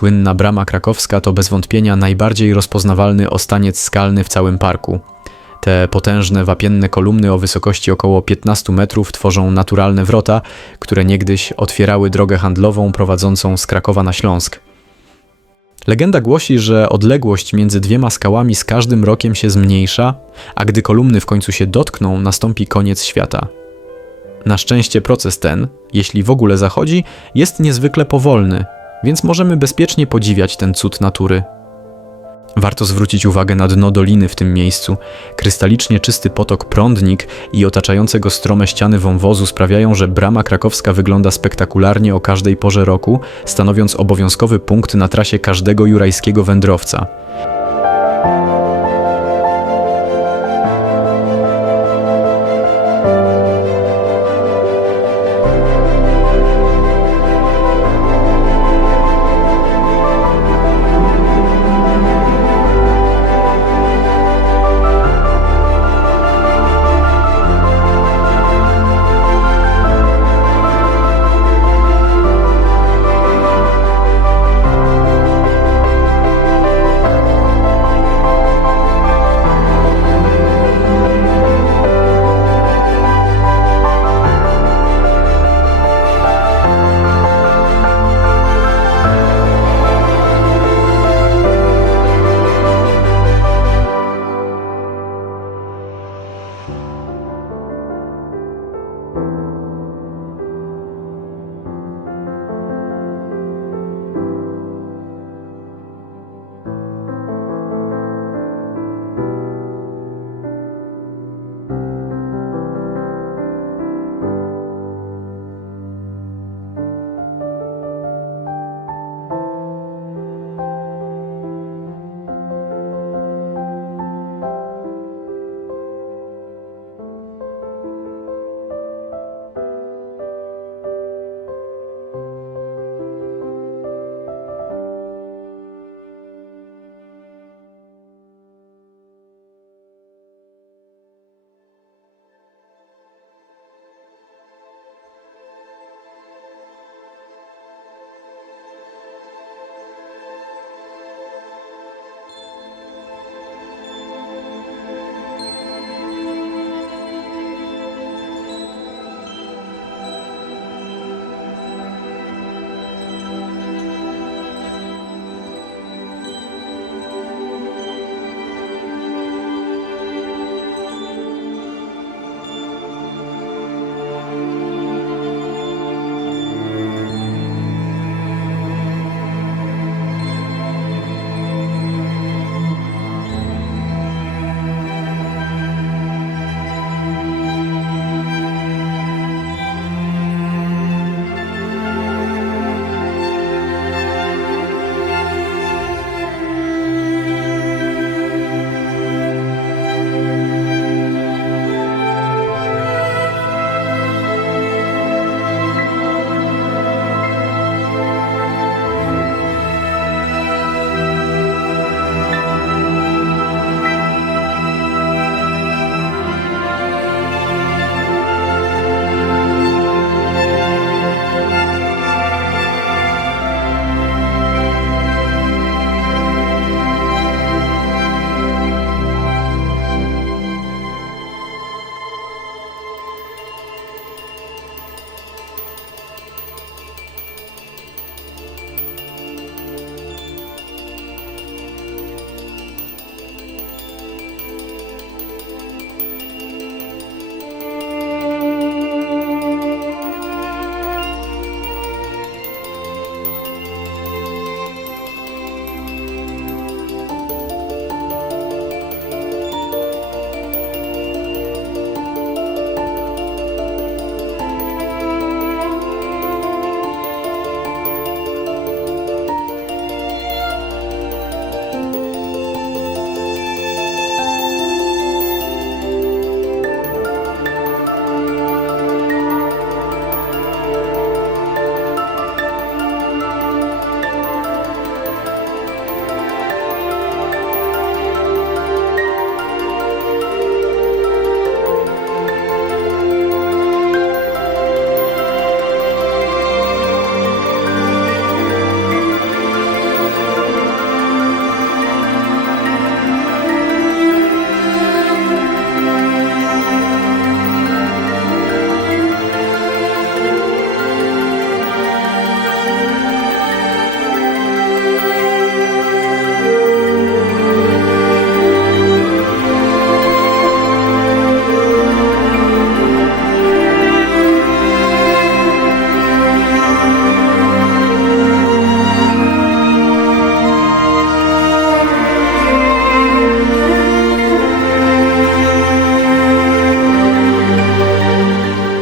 Słynna Brama Krakowska to bez wątpienia najbardziej rozpoznawalny ostaniec skalny w całym parku. Te potężne wapienne kolumny o wysokości około 15 metrów tworzą naturalne wrota, które niegdyś otwierały drogę handlową prowadzącą z Krakowa na Śląsk. Legenda głosi, że odległość między dwiema skałami z każdym rokiem się zmniejsza, a gdy kolumny w końcu się dotkną, nastąpi koniec świata. Na szczęście proces ten, jeśli w ogóle zachodzi, jest niezwykle powolny, więc możemy bezpiecznie podziwiać ten cud natury. Warto zwrócić uwagę na dno doliny w tym miejscu. Krystalicznie czysty potok Prądnik i otaczające go strome ściany wąwozu sprawiają, że Brama Krakowska wygląda spektakularnie o każdej porze roku, stanowiąc obowiązkowy punkt na trasie każdego jurajskiego wędrowca.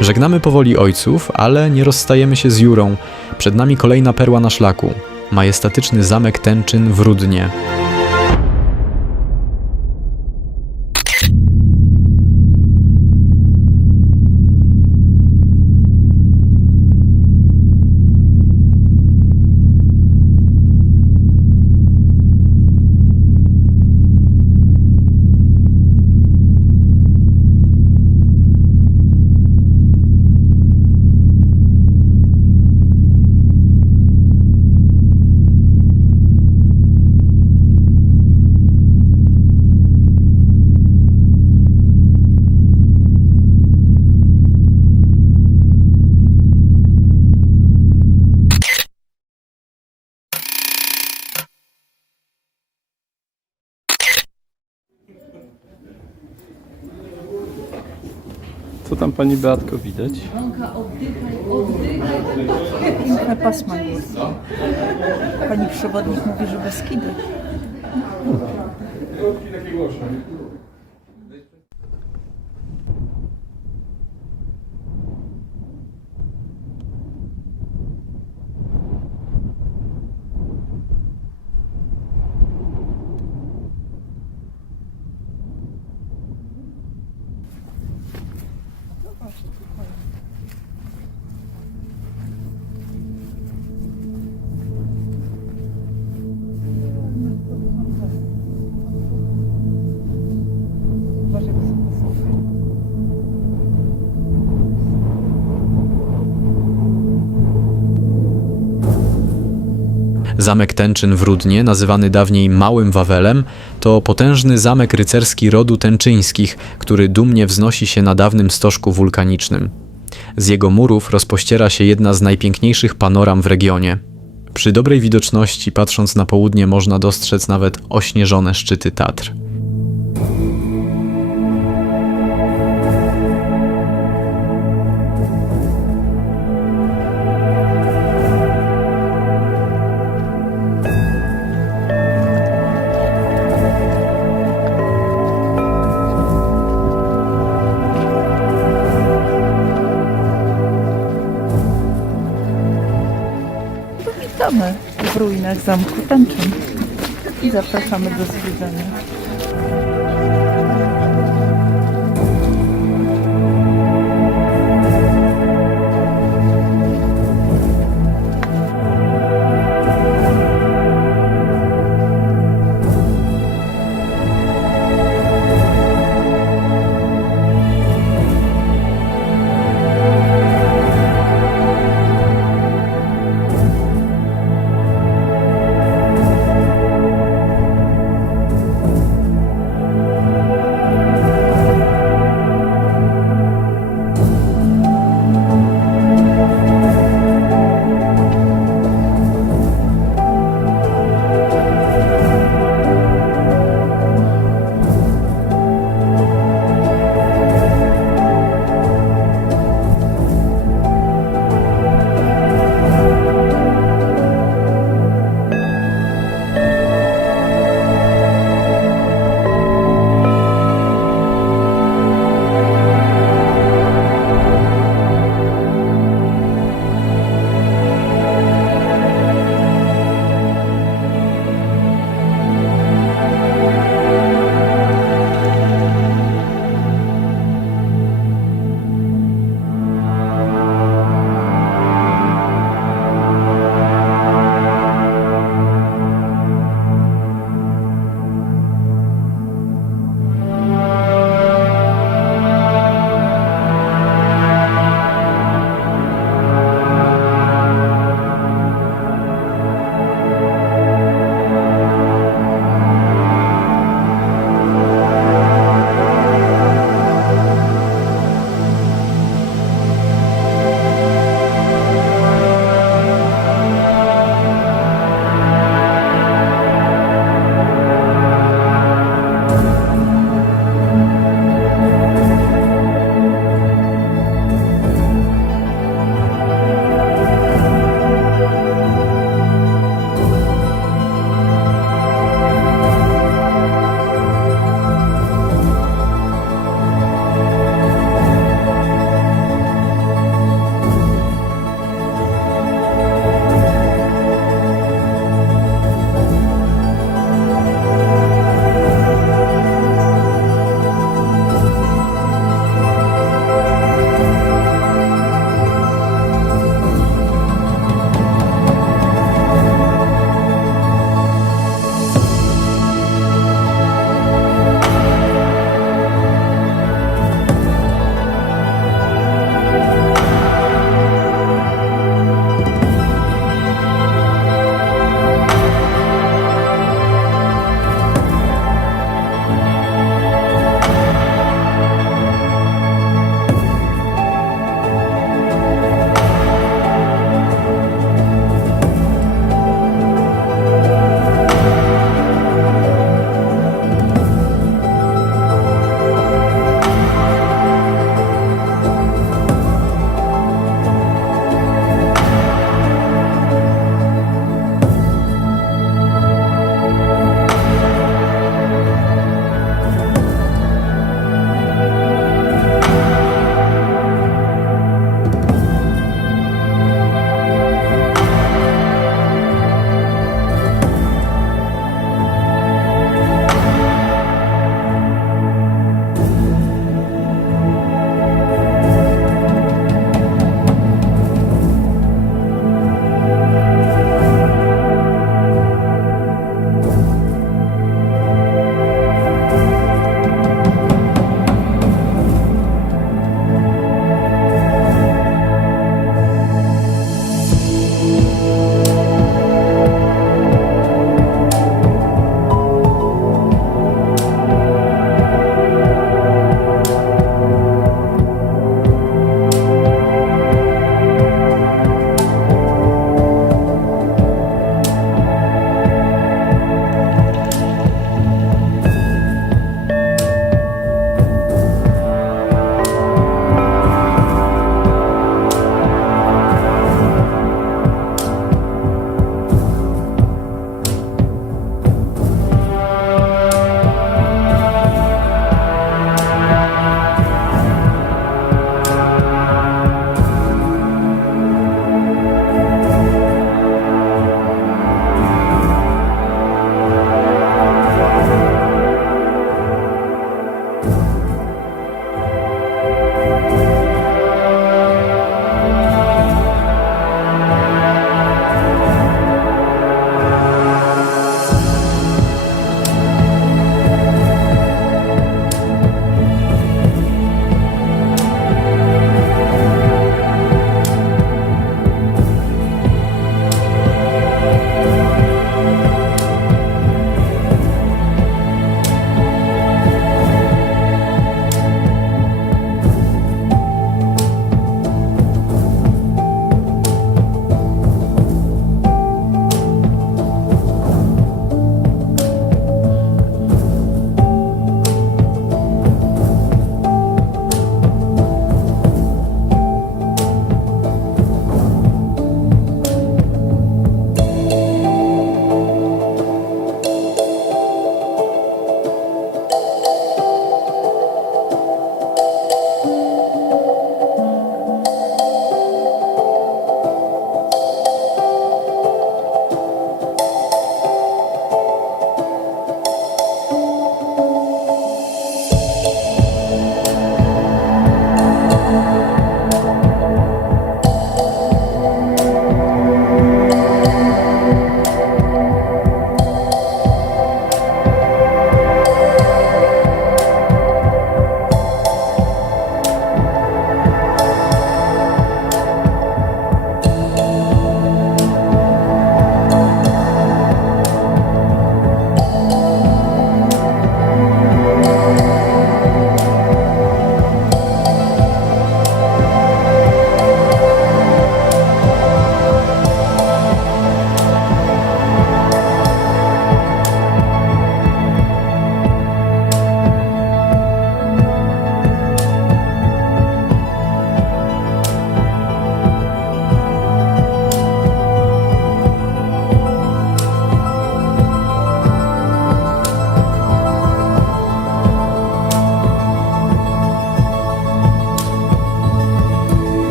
Żegnamy powoli ojców, ale nie rozstajemy się z Jurą. Przed nami kolejna perła na szlaku. Majestatyczny zamek Tenczyn w Rudnie. Co tam pani Beatko widać? Piękne pasma górskie. Pani przewodnik mówi, że Beskidy. Zamek Tenczyn w Rudnie, nazywany dawniej Małym Wawelem, to potężny zamek rycerski rodu Tenczyńskich, który dumnie wznosi się na dawnym stożku wulkanicznym. Z jego murów rozpościera się jedna z najpiękniejszych panoram w regionie. Przy dobrej widoczności, patrząc na południe, można dostrzec nawet ośnieżone szczyty Tatr. Witamy w ruinach zamku Tenczyn i zapraszamy do zwiedzania.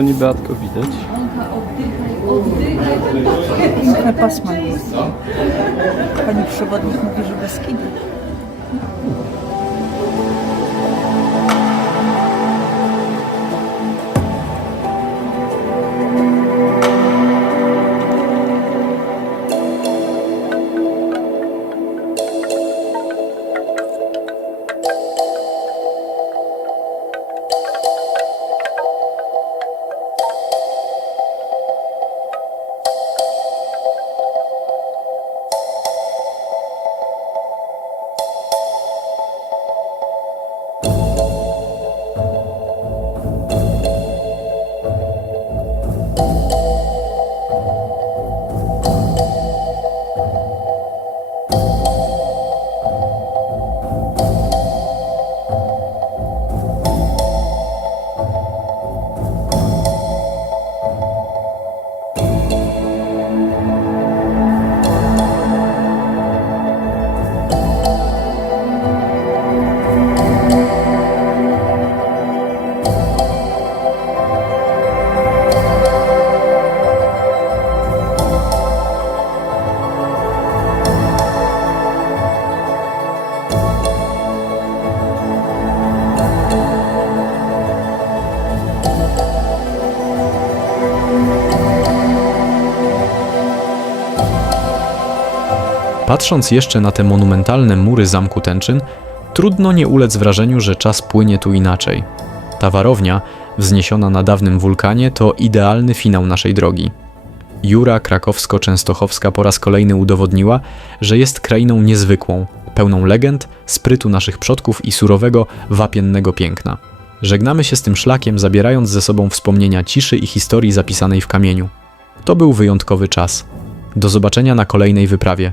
Pani Beatko widać? Piękne pasma jest. Pani przewodnik mówi, że bez kidy. Patrząc jeszcze na te monumentalne mury zamku Tenczyn, trudno nie ulec wrażeniu, że czas płynie tu inaczej. Ta warownia, wzniesiona na dawnym wulkanie, to idealny finał naszej drogi. Jura krakowsko-częstochowska po raz kolejny udowodniła, że jest krainą niezwykłą, pełną legend, sprytu naszych przodków i surowego, wapiennego piękna. Żegnamy się z tym szlakiem, zabierając ze sobą wspomnienia ciszy i historii zapisanej w kamieniu. To był wyjątkowy czas. Do zobaczenia na kolejnej wyprawie.